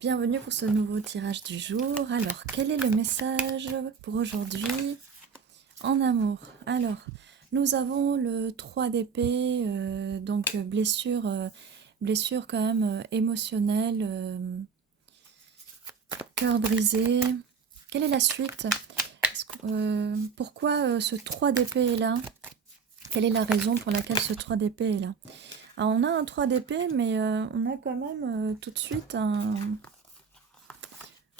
Bienvenue pour ce nouveau tirage du jour. Alors, quel est le message pour aujourd'hui en amour? Alors, nous avons le 3 d'épée, donc blessure quand même émotionnelle, cœur brisé. Quelle est la suite? Pourquoi ce 3 d'épée est là? Quelle est la raison pour laquelle ce 3 d'épée est là? Alors, on a un 3 d'épée, mais on a quand même tout de suite un...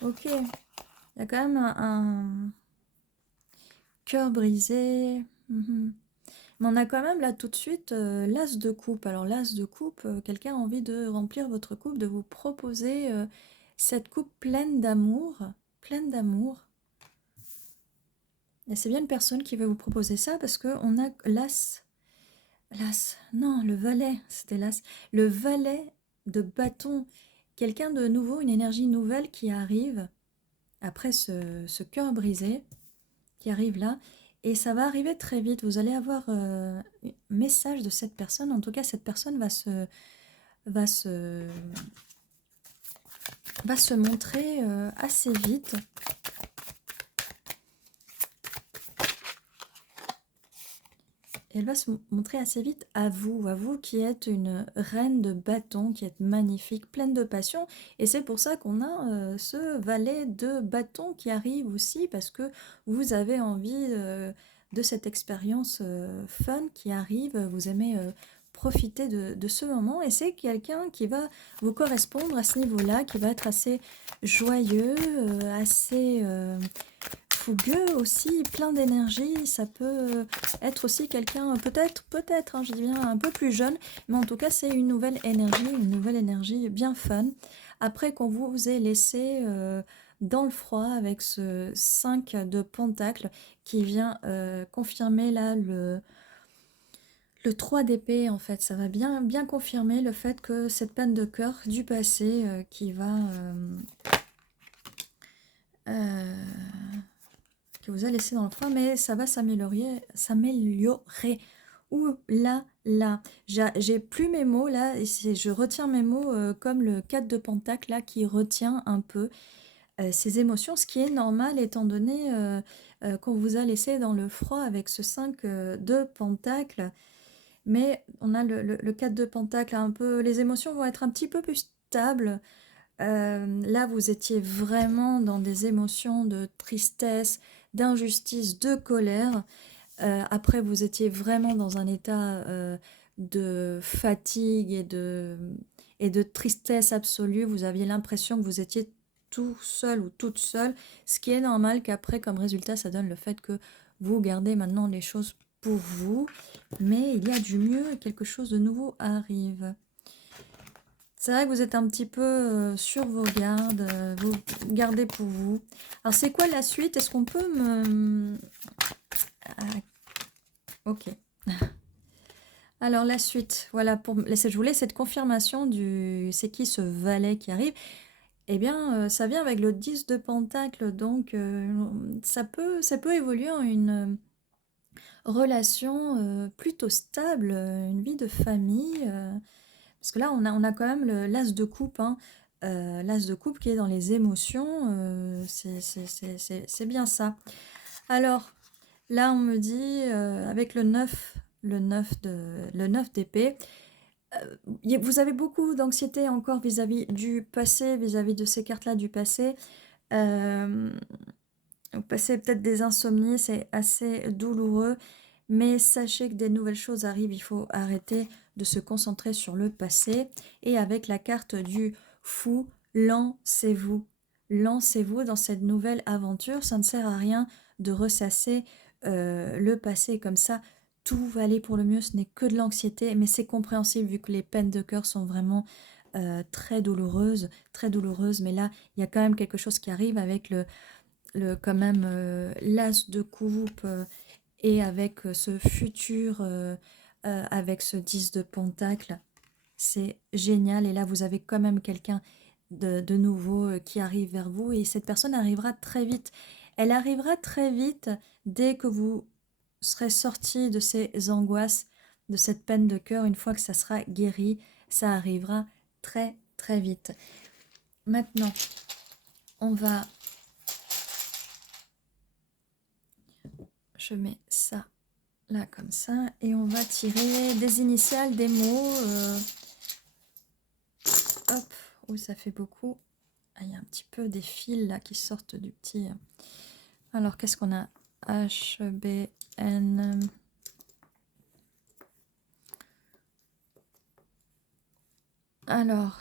Ok, il y a quand même un cœur brisé. Mhm. Mais on a quand même là tout de suite l'as de coupe. Alors l'as de coupe, quelqu'un a envie de remplir votre coupe, de vous proposer cette coupe pleine d'amour. Pleine d'amour. Et c'est bien une personne qui veut vous proposer ça parce qu'on a l'as. L'as. Non, le valet. C'était l'as. Le valet de bâton. Quelqu'un de nouveau, une énergie nouvelle qui arrive après ce cœur brisé. Qui arrive là. Et ça va arriver très vite. Vous allez avoir un message de cette personne. En tout cas, cette personne va se, va se montrer assez vite. Elle va se montrer assez vite à vous qui êtes une reine de bâton, qui êtes magnifique, pleine de passion. Et c'est pour ça qu'on a ce valet de bâton qui arrive aussi, parce que vous avez envie de cette expérience fun qui arrive, vous aimez profiter de ce moment. Et c'est quelqu'un qui va vous correspondre à ce niveau-là, qui va être assez joyeux, assez fougueux aussi, plein d'énergie. Ça peut être aussi quelqu'un, peut-être, hein, je dis bien un peu plus jeune, mais en tout cas c'est une nouvelle énergie bien fun. Après qu'on vous ait laissé dans le froid avec ce 5 de pentacle qui vient confirmer là le 3 d'épée, en fait, ça va bien confirmer le fait que cette peine de cœur du passé qui vous a laissé dans le froid, mais ça va s'améliorer. Ouh là, j'ai plus mes mots là, et je retiens mes mots comme le 4 de pentacle là qui retient un peu ces émotions, ce qui est normal étant donné qu'on vous a laissé dans le froid avec ce 5 de pentacle. Mais on a le 4 de pentacle, un peu, les émotions vont être un petit peu plus stables. Là, vous étiez vraiment dans des émotions de tristesse, d'injustice, de colère. Après, vous étiez vraiment dans un état de fatigue et de tristesse absolue. Vous aviez l'impression que vous étiez tout seul ou toute seule, ce qui est normal qu'après, comme résultat, ça donne le fait que vous gardez maintenant les choses pour vous. Mais il y a du mieux et quelque chose de nouveau arrive. C'est vrai que vous êtes un petit peu sur vos gardes, vous gardez pour vous. Alors c'est quoi la suite? Est-ce qu'on peut me... Ah, ok. Alors la suite, voilà, je voulais cette confirmation du... C'est qui ce valet qui arrive? Eh bien, ça vient avec le 10 de pentacle, donc ça peut évoluer en une relation plutôt stable, une vie de famille. Parce que là, on a quand même l'as de coupe, hein, l'as de coupe qui est dans les émotions, c'est bien ça. Alors, là, on me dit, avec le 9 d'épée, vous avez beaucoup d'anxiété encore vis-à-vis du passé, vis-à-vis de ces cartes-là du passé. Vous passez peut-être des insomnies, c'est assez douloureux, mais sachez que des nouvelles choses arrivent, il faut arrêter de se concentrer sur le passé. Et avec la carte du fou, lancez-vous. Lancez-vous dans cette nouvelle aventure, ça ne sert à rien de ressasser le passé comme ça. Tout va aller pour le mieux, ce n'est que de l'anxiété, mais c'est compréhensible vu que les peines de cœur sont vraiment très douloureuses, mais là, il y a quand même quelque chose qui arrive avec quand même l'as de coupe et avec ce futur, avec ce 10 de pentacle, c'est génial. Et là, vous avez quand même quelqu'un de nouveau qui arrive vers vous et cette personne arrivera très vite. Elle arrivera très vite dès que vous serez sorti de ces angoisses, de cette peine de cœur. Une fois que ça sera guéri, ça arrivera très très vite. Maintenant, on va... Je mets ça là comme ça et on va tirer des initiales, des mots. Hop, oh, ça fait beaucoup. Ah, il y a un petit peu des fils là qui sortent du petit... Alors, qu'est-ce qu'on a? H, B, N... Alors,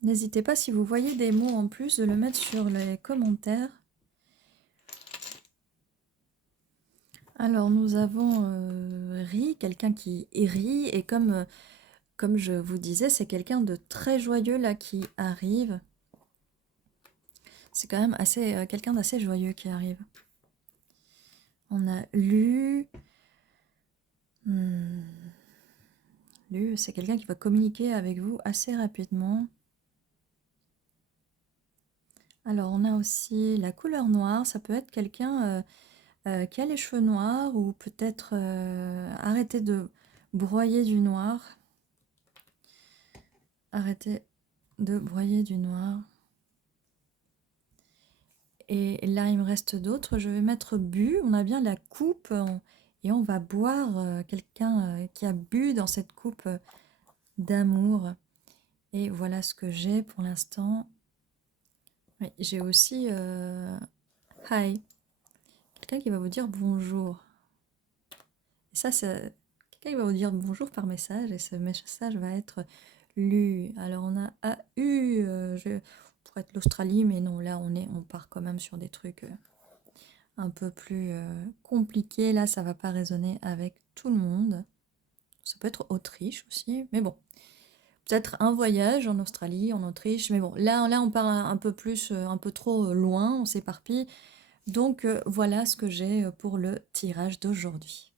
n'hésitez pas si vous voyez des mots en plus de le mettre sur les commentaires. Alors, nous avons ri, quelqu'un qui rit, et comme je vous disais, c'est quelqu'un de très joyeux là qui arrive. C'est quand même assez quelqu'un d'assez joyeux qui arrive. On a lu. Lu, c'est quelqu'un qui va communiquer avec vous assez rapidement. Alors, on a aussi la couleur noire. Ça peut être quelqu'un qui a les cheveux noirs ou peut-être arrêter de broyer du noir. Arrêtez de broyer du noir. Et là, il me reste d'autres. Je vais mettre bu. On a bien la coupe et on va boire quelqu'un qui a bu dans cette coupe d'amour. Et voilà ce que j'ai pour l'instant. Oui, j'ai aussi hi. Quelqu'un qui va vous dire bonjour. Et ça, c'est quelqu'un qui va vous dire bonjour par message. Et ce message va être lu. Alors, on a AU. Pour être l'Australie, mais non, là, on part quand même sur des trucs un peu plus compliqués. Là, ça va pas résonner avec tout le monde. Ça peut être Autriche aussi, mais bon. Peut-être un voyage en Australie, en Autriche, mais bon, là on part un peu plus, un peu trop loin, on s'éparpille. Donc voilà ce que j'ai pour le tirage d'aujourd'hui.